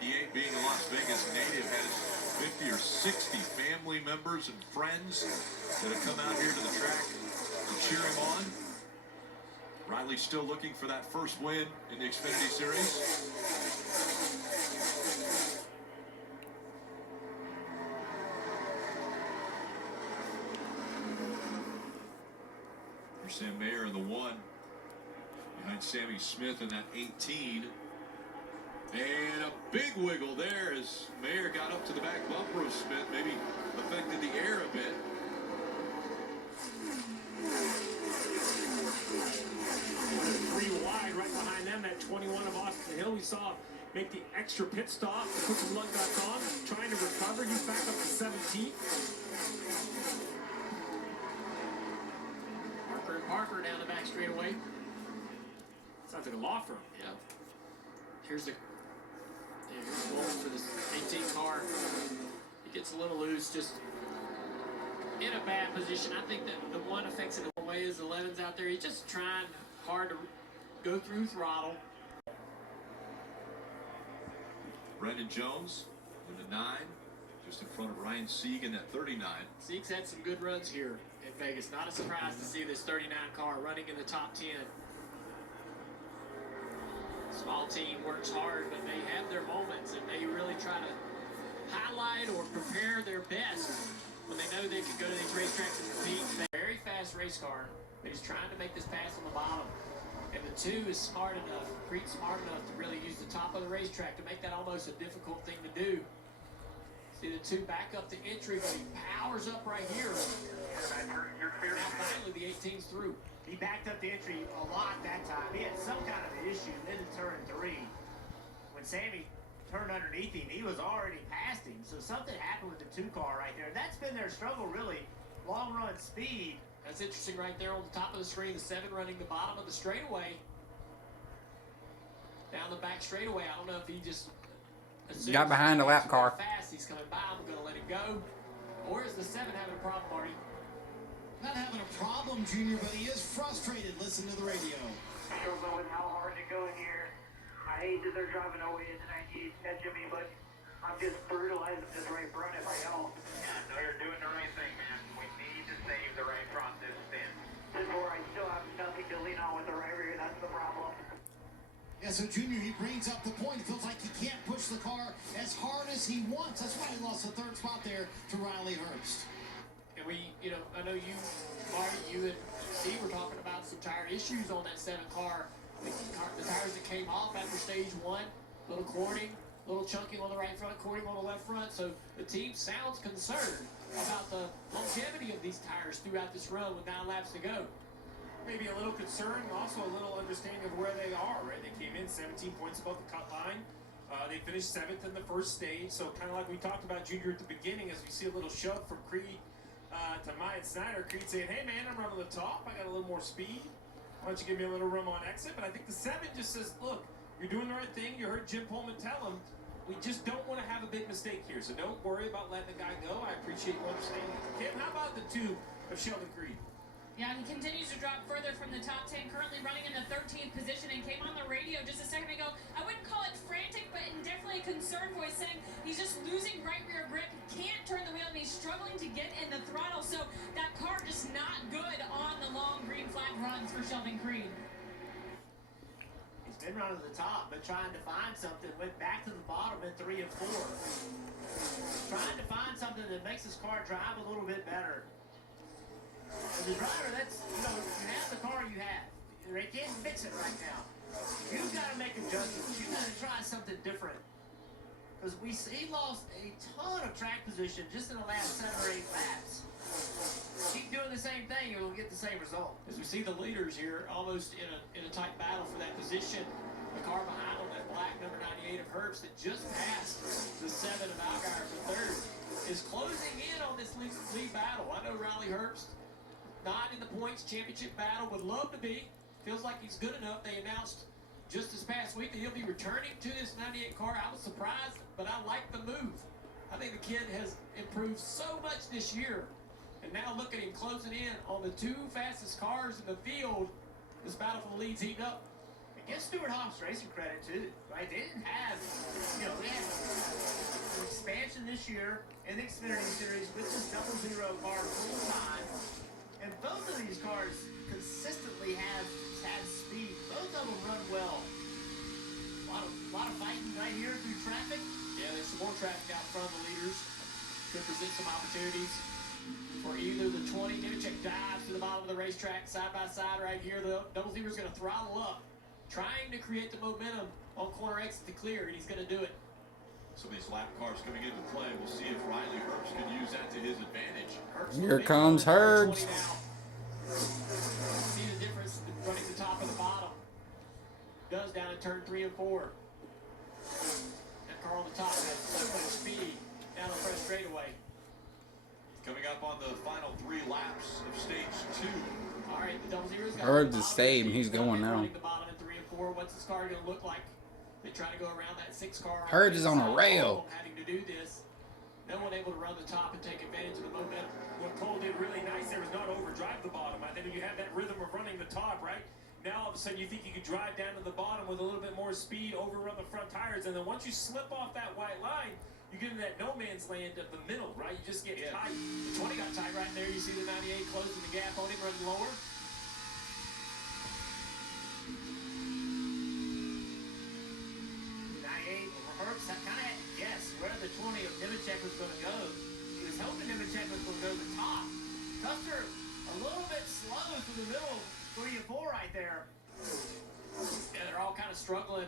98, being a Las Vegas native, has 50 or 60 family members and friends that have come out here to the track to cheer him on. Riley's still looking for that first win in the Xfinity Series. Here's Sam Mayer in the 1. Behind Sammy Smith in that 18. And a big wiggle there as Mayer got up to the back bumper of Smith, maybe affected the air a bit. Three wide right behind them, that 21 of Austin Hill. We saw make the extra pit stop, put some lug nuts on, trying to recover. He's back up to 17. Parker down the back straightaway. Sounds like a law firm. Yeah. Here's the moment for this 18 car. He gets a little loose, just in a bad position. I think that the one affects it in a way is 11's out there. He's just trying hard to go through throttle. Brendan Jones in the 9, just in front of Ryan Sieg in that 39. Sieg's had some good runs here in Vegas. Not a surprise to see this 39 car running in the top 10. Small team works hard, but they have their moments, and they really try to highlight or prepare their best when they know they can go to these racetracks and compete. Very fast race car, but he's trying to make this pass on the bottom. And the 2 is smart enough, Creed's smart enough to really use the top of the racetrack to make that almost a difficult thing to do. See the 2 back up the entry, but he powers up right here. Now finally the 18's through. He backed up the entry a lot that time. He had some kind of issue in turn 3. When Sammy turned underneath him, he was already past him. So something happened with the 2 car right there. That's been their struggle, really. Long run speed. That's interesting right there on the top of the screen. The 7 running the bottom of the straightaway. Down the back straightaway. I don't know if he just got behind the lap car. Fast, he's coming by. I'm going to let it go. Or is the 7 having a problem, Marty? Not having a problem, Junior, but he is frustrated. Listen to the radio. Still knowing how hard to go in here. I hate that they're driving away in the 98 catching me, but I'm just brutalizing this right front if I don't. Yeah, no, you're doing the right thing, man. We need to save the right front this stint. Before I still have nothing to lean on with the right rear, that's the problem. Yeah, so Junior, he brings up the point. Feels like he can't push the car as hard as he wants. That's why he lost the 3rd spot there to Riley Herbst. And we, I know you, Marty, you and Steve were talking about some tire issues on that 7 car. The tires that came off after stage 1, little cording, little chunking on the right front, cording on the left front. So the team sounds concerned about the longevity of these tires throughout this run with 9 laps to go. Maybe a little concern, also a little understanding of where they are, right? They came in 17 points above the cut line. They finished 7th in the first stage. So kind of like we talked about Junior at the beginning, as we see a little shove from Creed to Myatt Snyder. Creed saying, hey man, I'm running the top. I got a little more speed. Why don't you give me a little room on exit? But I think the 7 just says, look, you're doing the right thing. You heard Jim Pullman tell him, we just don't want to have a big mistake here. So don't worry about letting the guy go. I appreciate you understanding. Kim, how about the 2 of Sheldon Creed? Yeah, he continues to drop further from the top 10, currently running in the 13th position, and came on the radio just a second ago. I wouldn't call it frantic, but in definitely a concerned voice, saying he's just losing right rear grip, can't turn the wheel, and he's struggling to get in the throttle. So that car just not good on the long green flag runs for Sheldon Creed. He's been running to the top, but trying to find something. Went back to the bottom in 3 and 4. Trying to find something that makes his car drive a little bit better. As a driver, that's, you have the car you have. They can't fix it right now. You've got to make adjustments. You've got to try something different. Because he lost a ton of track position just in the last 7 or 8 laps. Keep doing the same thing, and we'll get the same result. As we see the leaders here almost in a tight battle for that position. The car behind on that black number 98 of Herbst that just passed the 7 of Allgaier for 3rd is closing in on this lead battle. I know Riley Herbst, not in the points championship battle, would love to be. Feels like he's good enough. They announced just this past week that he'll be returning to this 98 car. I was surprised, but I like the move. I think the kid has improved so much this year. And now look at him closing in on the 2 fastest cars in the field. This battle for the lead's heating up. Give Stuart Hobbs Racing credit too, right? They didn't have, they had an expansion this year in the Xfinity Series with this 0-0 car full time, and both of these cars consistently have had speed. Both of them run well. A lot of fighting right here through traffic. Yeah, there's some more traffic out front of the leaders. Could present some opportunities for either the 20. Nemechek dives to the bottom of the racetrack, side by side right here. The double zero's going to throttle up, trying to create the momentum on corner exit to clear, and he's going to do it. Some of these lap cars coming into play. We'll see if Riley Herbst can use that to his advantage. Here comes Herbst. See the difference running the top and the bottom. Does down in turn 3 and 4. That car on the top has so much speed down the front straightaway. Coming up on the final 3 laps of stage 2. All right, the double zero's got Herbst is staying. He's going now. The bottom in 3 and 4. What's this car going to look like? They try to go around that 6 car. Herbst is on a rail. Having to do this. No one able to run the top and take advantage of the momentum. What Cole did really nice there was not overdrive the bottom. I think you have that rhythm of running the top, right? Now all of a sudden you think you could drive down to the bottom with a little bit more speed, overrun the front tires, and then once you slip off that white line, you get in that no man's land of the middle, right? You just get tight. The 20 got tight right there. You see the 98 closing the gap on him, running lower. 98 Herbst kind of had to guess where the 20 of Nemechek was going to go. He was hoping Nemechek was going to go to the top. Custer a little bit slow through the middle, 3 and 4 right there. Yeah, they're all kind of struggling.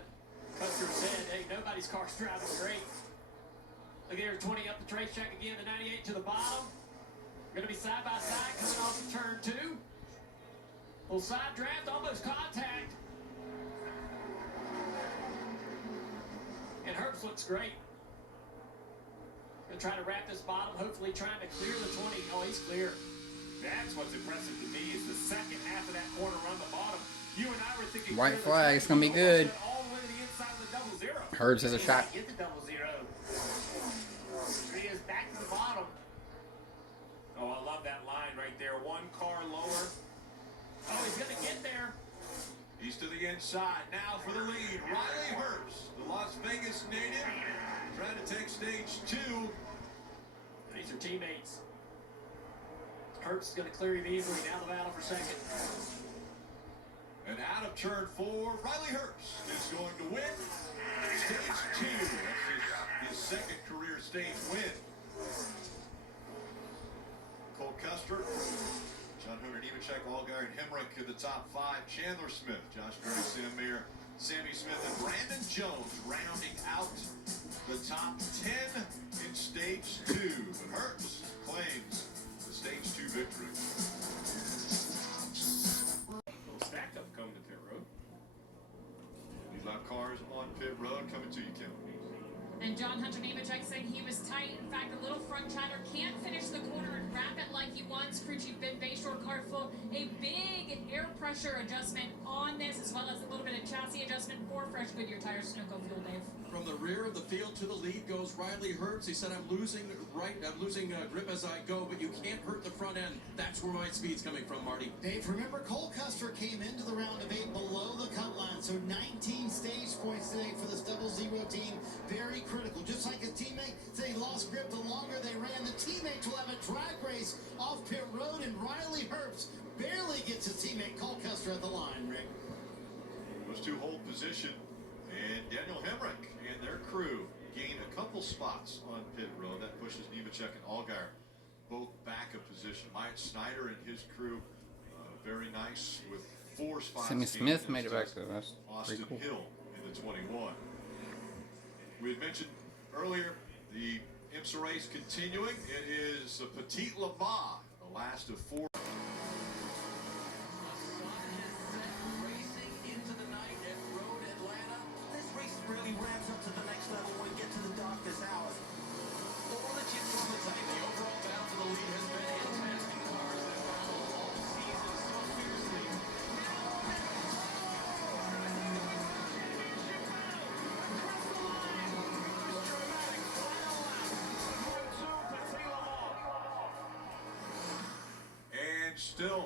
Custer said, hey, nobody's car's driving great. Look here, 20 up the racetrack again, the 98 to the bottom. Going to be side by side coming off of turn 2. Little side draft, almost contact. And Herbst looks great. Going to try to wrap this bottom, hopefully trying to clear the 20. Oh, he's clear. That's what's impressive to me is the second half of that corner on the bottom. You and I were thinking White flag. It's going to be good. all the way to the inside of the 0-0. Herbst has a shot. Get the 0-0. He is back to the bottom. Oh, I love that line right there. 1 car lower. Oh, he's going to get there. He's to the inside now for the lead. Riley Herbst, the Las Vegas native, trying to take stage 2. These are teammates. Herbst is going to clear him easily. Now the battle for second. And out of turn 4, Riley Herbst is going to win stage 2. That's his second career stage win. Cole Custer, John Hunter, Nemechek, Allgaier, and Hemrick in the top 5. Chandler Smith, Josh Berry, Sam Meir, Sammy Smith, and Brandon Jones rounding out the top 10 in stage 2. But Herbst claims the stage 2 victory. Little stack up coming to pit road. These lap cars on pit road coming to you, Kim. And John Hunter Nemechek saying he was tight. In fact, a little front chatter can't finish the corner and wrap it like he wants. Crew chief Ben Bayshore car full. A big air pressure adjustment on this, as well as a little bit of chassis adjustment for fresh Goodyear tires. Sunoco fuel, Dave. From the rear of the field to the lead goes Riley Herbst. He said, I'm losing grip as I go, but you can't hurt the front end. That's where my speed's coming from, Marty. Dave, remember Cole Custer came into the round of 8 below the cut line, so 19 stage points today for this 0-0 team. Very critical. Just like his teammate said he lost grip the longer they ran, the teammates will have a drag race off pit road, and Riley Herbst barely gets his teammate Cole Custer at the line, Rick. Those two hold position, and Daniel Hemrick and their crew gain a couple spots on pit road. That pushes Nemechek and Allgaier both back a position. Mike Snyder and his crew, very nice with 4 spots. Sammy Smith made it back to us. Austin Pretty cool. Hill in the 21. We had mentioned earlier the IMSA race continuing. It is a Petit Le Mans, the last of 4. Really ramps up to the next level when we get to the darkest hours. But all the chips on the table, the overall battle for the lead has been fantastic. Cars that battle all season so fiercely. And still